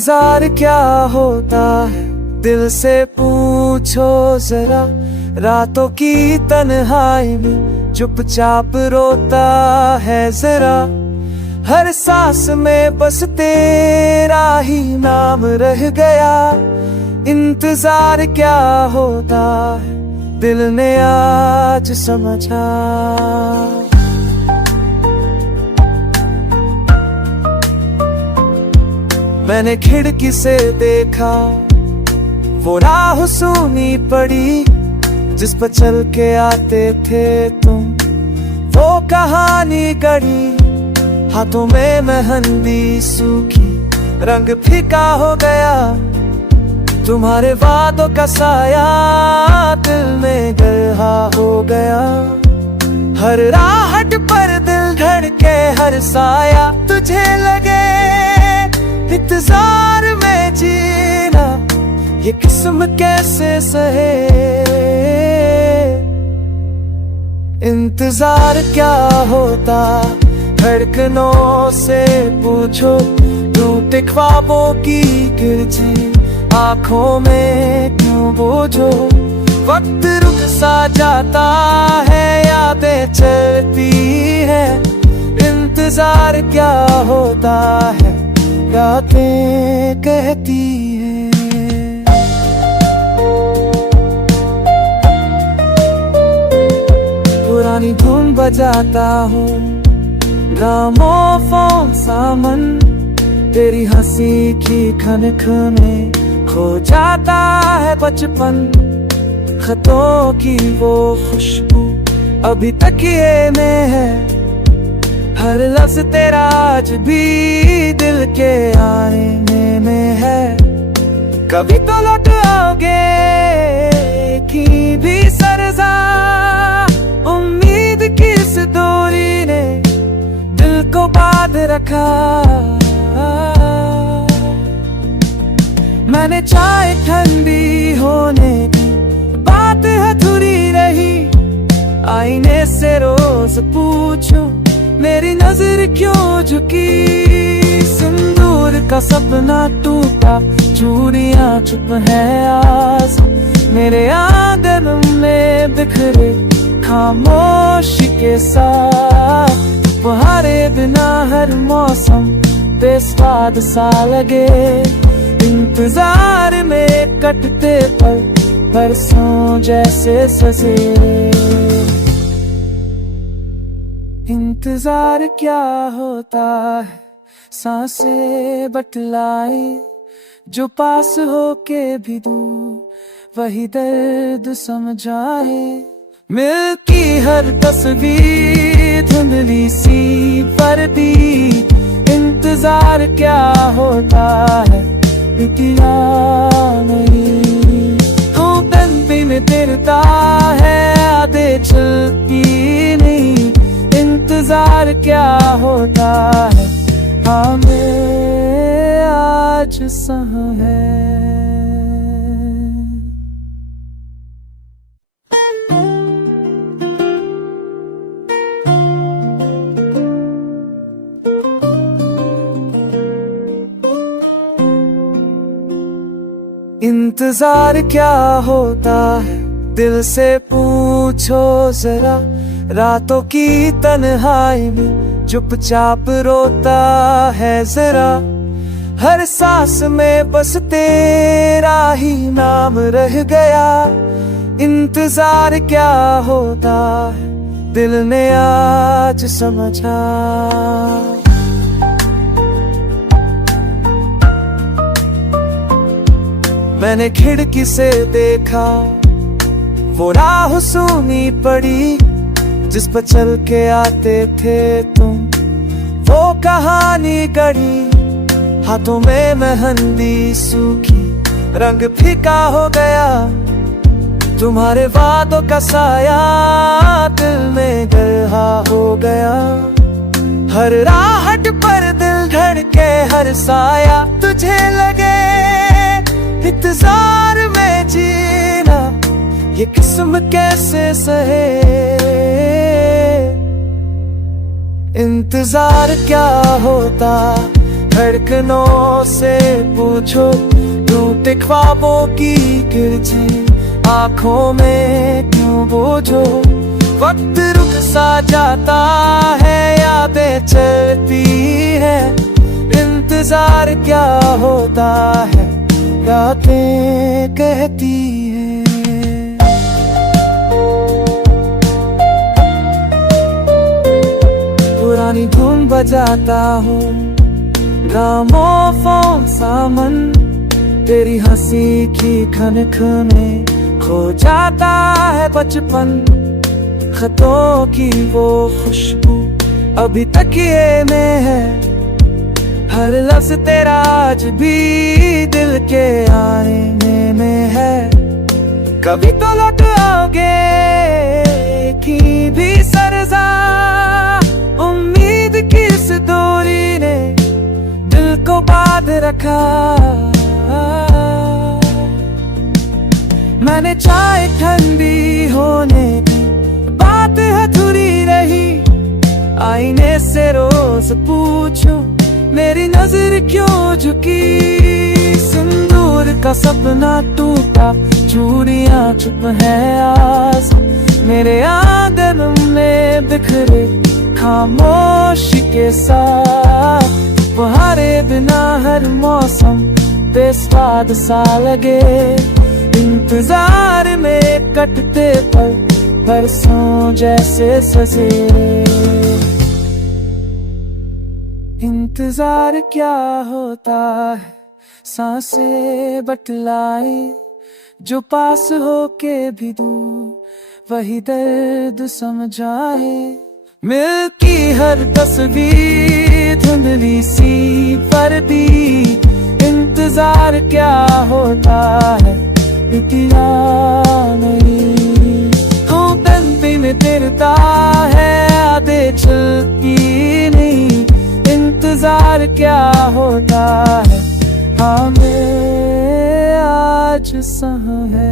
इंतजार क्या होता है, दिल से पूछो जरा। रातों की तन्हाई में चुपचाप रोता है जरा। हर सांस में बस तेरा ही नाम रह गया। इंतजार क्या होता है, दिल ने आज समझा। मैंने खिड़की से देखा, वो राह सूनी पड़ी जिस पर चल के आते थे तुम। वो कहानी गढ़ी हाथों में मेहंदी सूखी, रंग फीका हो गया। तुम्हारे वादों का साया दिल में गढ़ा हो गया। हर राहट पर दिल धड़के, हर साया तुझे लगे। इंतजार में जीना ये किस्म कैसे सहे। इंतजार क्या होता, धड़कनों से पूछो। टूटे ख्वाबों की गिरजी आंखों में क्यों बोझो। वक्त रुक सा जाता है, यादें चलती है। इंतजार क्या होता है, रातें कहती है। पुरानी धुन बजाता हूँ, ग्रामोफोन सामन। तेरी हंसी की खनक में खो जाता है बचपन। खतों की वो खुशबू अभी तक ये में है। हर लफ्ज तेरा आज भी दिल के आईने में है। कभी तो लौट आओगे की भी सरजा। उम्मीद की इस दूरी ने दिल को बांध रखा। मैंने चाय ठंडी होने की बात अधूरी रही। आईने से रोज पूछूं, मेरी नजर क्यों झुकी। सिंदूर का सपना टूटा, चूड़ियां चुप है आज। मेरे आंगन में बिखरे खामोशी के साथ। तुम्हारे बिना हर मौसम बेस्वाद सा लगे। इंतजार में कटते पल बरसों जैसे सजे। इंतजार क्या होता है, सांसें बतलाए। जो पास हो के भी दूर वही दर्द समझाए। मिलती हर तस्वीर धुंधली सी परती। इंतजार क्या होता है, इतना नहीं। तू तन बिन तिरता है, आधे चलती नहीं। इंतजार क्या होता है, हमें आज सह है। इंतजार क्या होता है, दिल से पूछो जरा। रातों की तन्हाई में चुपचाप रोता है जरा। हर सांस में बस तेरा ही नाम रह गया। इंतजार क्या होता है, दिल ने आज समझा। मैंने खिड़की से देखा, वो राह सूनी पड़ी जिस पर चल के आते थे तुम। वो कहानी गढ़ी हाथों में मेहंदी सूखी, रंग फीका हो गया। तुम्हारे वादों का साया दिल में गढ़ा हो गया। हर राहट पर दिल धड़के, हर साया तुझे लगे। इंतजार में जीना ये किस्म कैसे सहे। इंतजार क्या होता, धड़कनों से पूछो, टूटे ख्वाबों की किरचें आंखों में क्यों बोझो। वक्त रुक सा जाता है, यादें चलती है, इंतजार क्या होता है, रातें कहती है। पुरानी धुन बजाता हूँ, ग्रामोफोन सामन, तेरी हंसी की खनक में खो जाता है बचपन। खतों की वो खुशबू अभी तक ये में है, हर लफ्ज तेरा आज भी दिल के आईने में है। कभी तो लौट आओगे की भी सरजा, उम्मीद की इस दूरी ने दिल को बांध रखा। मैंने चाहे ठंडी होने की बात अधूरी रही, आईने से रोज पूछो मेरी नजर क्यों झुकी। सिंदूर का सपना टूटा, चूड़ियां चुप है आज, मेरे आंगन में बिखरे खामोशी के साथ। तुम्हारे बिना हर मौसम बेस्वाद सा लगे, इंतजार में कटते पल बरसों जैसे सजे। इंतजार क्या होता है, सांसें बतलाए, जो पास हो के भी दूर वही दर्द समझाए। मिलती हर तस्वीर धुंधली सी पर भी, इंतजार क्या होता है, इतना नहीं। तू तन दिन तिरता है, आधे चलती नहीं, इंतजार क्या होता है, हमें आज सह है।